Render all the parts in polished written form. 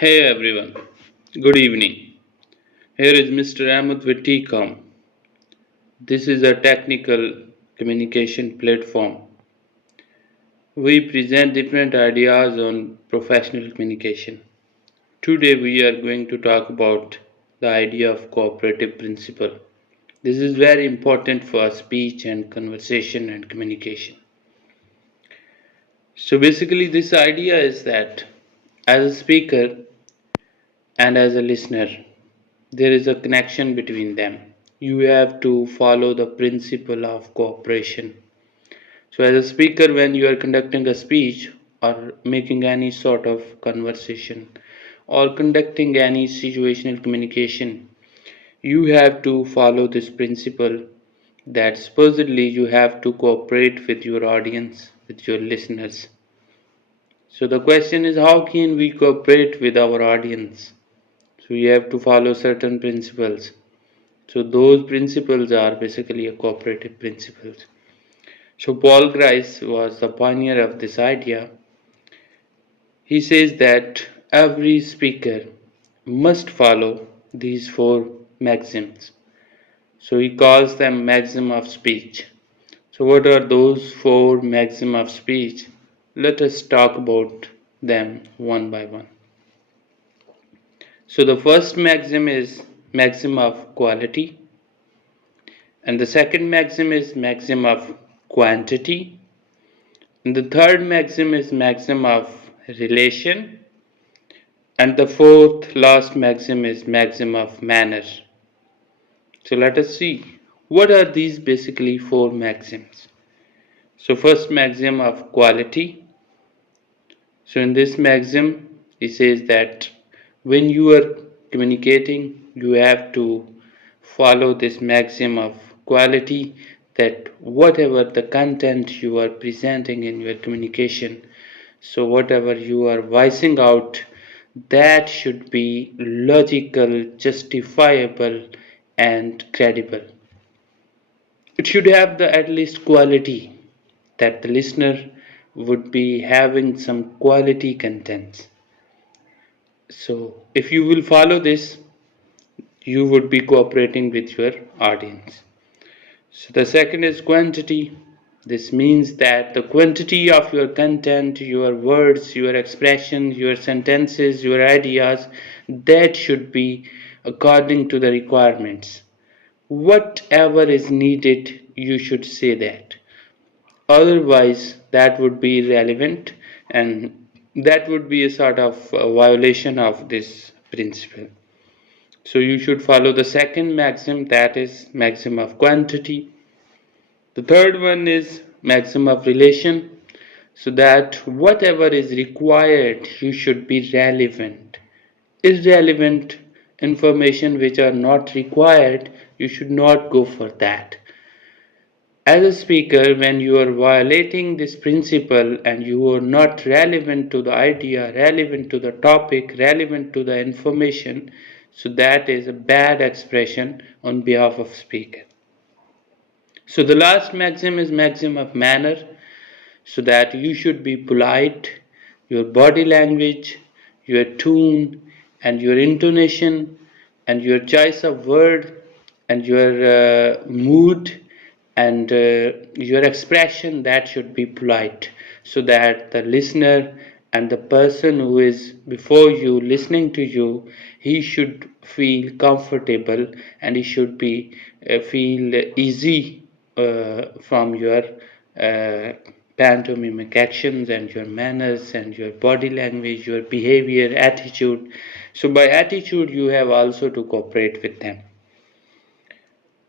Hey everyone, good evening. Here is Mr. Ahmed with Tcom. This is a technical communication platform. We present different ideas on professional communication. Today we are going to talk about the idea of cooperative principle. This is very important for speech and conversation and communication. So basically this idea is that as a speaker and as a listener, there is a connection between them. You have to follow the principle of cooperation. So, as a speaker, when you are conducting a speech or making any sort of conversation or conducting any situational communication, you have to follow this principle that supposedly you have to cooperate with your audience, with your listeners. So, the question is how can we cooperate with our audience? So, we have to follow certain principles. So those principles are basically a cooperative principles. So Paul Grice was the pioneer of this idea. He says that every speaker must follow these four maxims. So he calls them maxim of speech. So what are those four maxim of speech? Let us talk about them one by one. So the first maxim is maxim of quality, and the second maxim is maxim of quantity, and the third maxim is maxim of relation, and the fourth last maxim is maxim of manner. So let us see what are these basically four maxims. So first maxim of quality. So in this maxim it says that when you are communicating you have to follow this maxim of quality, that whatever the content you are presenting in your communication, so whatever you are voicing out, that should be logical, justifiable and credible. It should have the at least quality, that the listener would be having some quality contents. So if you will follow this, you would be cooperating with your audience. So the second is quantity. This means that the quantity of your content, your words, your expressions, your sentences, your ideas, that should be according to the requirements. Whatever is needed, you should say that. Otherwise, that would be irrelevant and that would be a sort of violation of this principle. So you should follow the second maxim, that is maxim of quantity. The third one is maxim of relation, so that whatever is required you should be relevant. Irrelevant information which are not required, you should not go for that. As a speaker, when you are violating this principle and you are not relevant to the idea, relevant to the topic, relevant to the information, so that is a bad expression on behalf of speaker. So the last maxim is maxim of manner, so that you should be polite, your body language, your tone, and your intonation, and your choice of word, and your mood, and your expression, that should be polite, so that the listener and the person who is before you listening to you, he should feel comfortable and he should be feel easy from your uh, pantomimic actions and your manners and your body language, your behavior, attitude. So by attitude you have also to cooperate with them.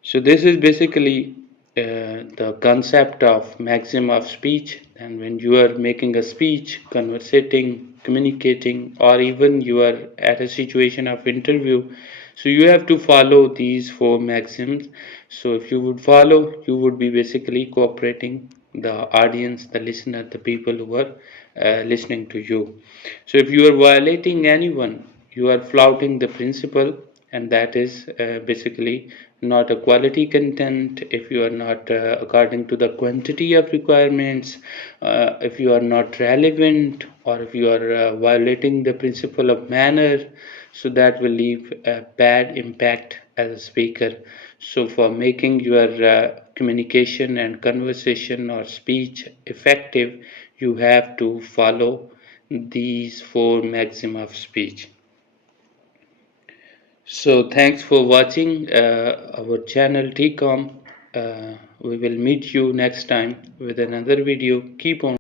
So this is basically the concept of maxim of speech. And when you are making a speech, conversating, communicating, or even you are at a situation of interview, so you have to follow these four maxims. So if you would follow, you would be basically cooperating the audience, the listener, the people who are listening to you. So if you are violating anyone, you are flouting the principle, and that is basically not a quality content if you are not according to the quantity of requirements, if you are not relevant, or if you are violating the principle of manner, so that will leave a bad impact as a speaker. So for making your communication and conversation or speech effective, you have to follow these four maxima of speech. So thanks for watching our channel Tcom. We will meet you next time with another video. Keep on